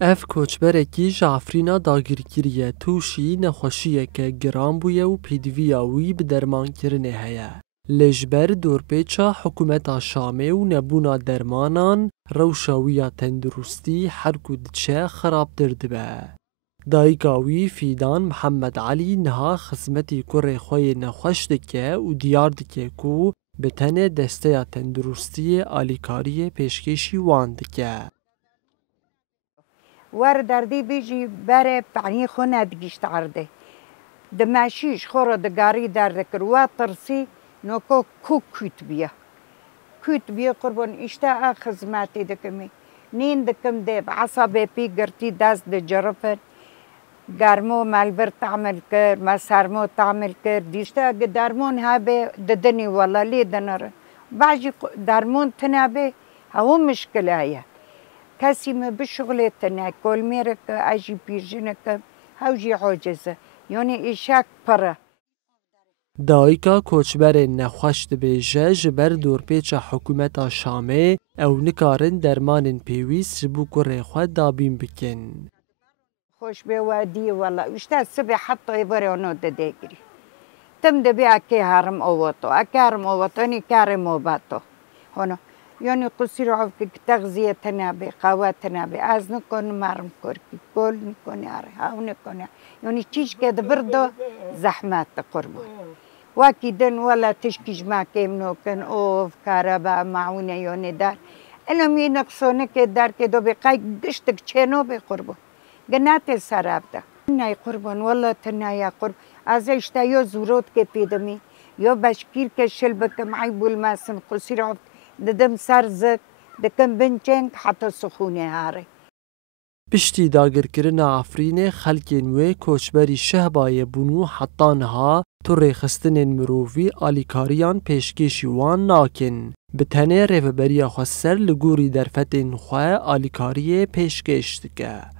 اف کوچبرکی جعفرینا داگیرکریه توشی نخوشیه که گرام بویه و پیدویاوی به درمان کرنه هیا. لجبر دورپیچا حکومت شامه و نبونا درمانان روشاویا تندرستی هر کودچه خراب دردبه. دایگاوی فیدان محمد علی نها خدمتی کره خوی نخوش دکه و دیار دکه کو به تنه دسته تندرستی آلیکاری پیشکشی وان دکه. ور دردی بیجی بره پعنی خونه دگیشت عرده. دماشیش خورا دگاری درد کروا ترسی نوکو کوت بیا قربان اشتا خدمتی دکمی. نین دکم دیب عصابه پی گرتی دست دجرفن. گرمو مالبر تعمل کر مسرمو تعمل کر دیشتا اگه درمون ها به ددنی والا لی دنره بعضی درمون تنابه هاو مشکل هیا کسی ما بشغله تنها کل میره که اجی پیرجنه که هاو جی عاجزه یعنی ایشک پره دایکا کوچبر نخوش دبیجه جبر دورپیچ حکومت شامه او نکارن درمان پیویس جبو کره خود دابین بکن. خوش به وادی والله اشتا صبح حتی ایباره اونو ددگیری تم دبی اکی هرم اواتو نی کارم اوباتو هنو یعنی قصیر عوف که تغذیه تنابه قوه تنابه از نکن مرم کرکی کل نکنی آره هاو نکنی یعنی چیش که دبردو زحمت قربان واکی دن ولا تشکیش مکیم نکن اوف کاربا معونه یعنی در الان می نقصونه که در که دو بقای گشتک چنو به قربان گنات سراب ده نه قربان والله تنایا قرب از اشتايو زورود که پیدمی یا بشکیر که شل بکم عیبول ماسم قصیر عبد ددم سرزک دکم بنچنگ حتی سخونه هاره پشتی داگرکرین آفرین خلکین و کوچبری شهبای بونو حتی نها تو ریخستن مروفی آلیکاریان پیشکشی وان ناکن به تنه ریفبری خسر لگوری درفتین خواه آلیکاری پیشکش دکه.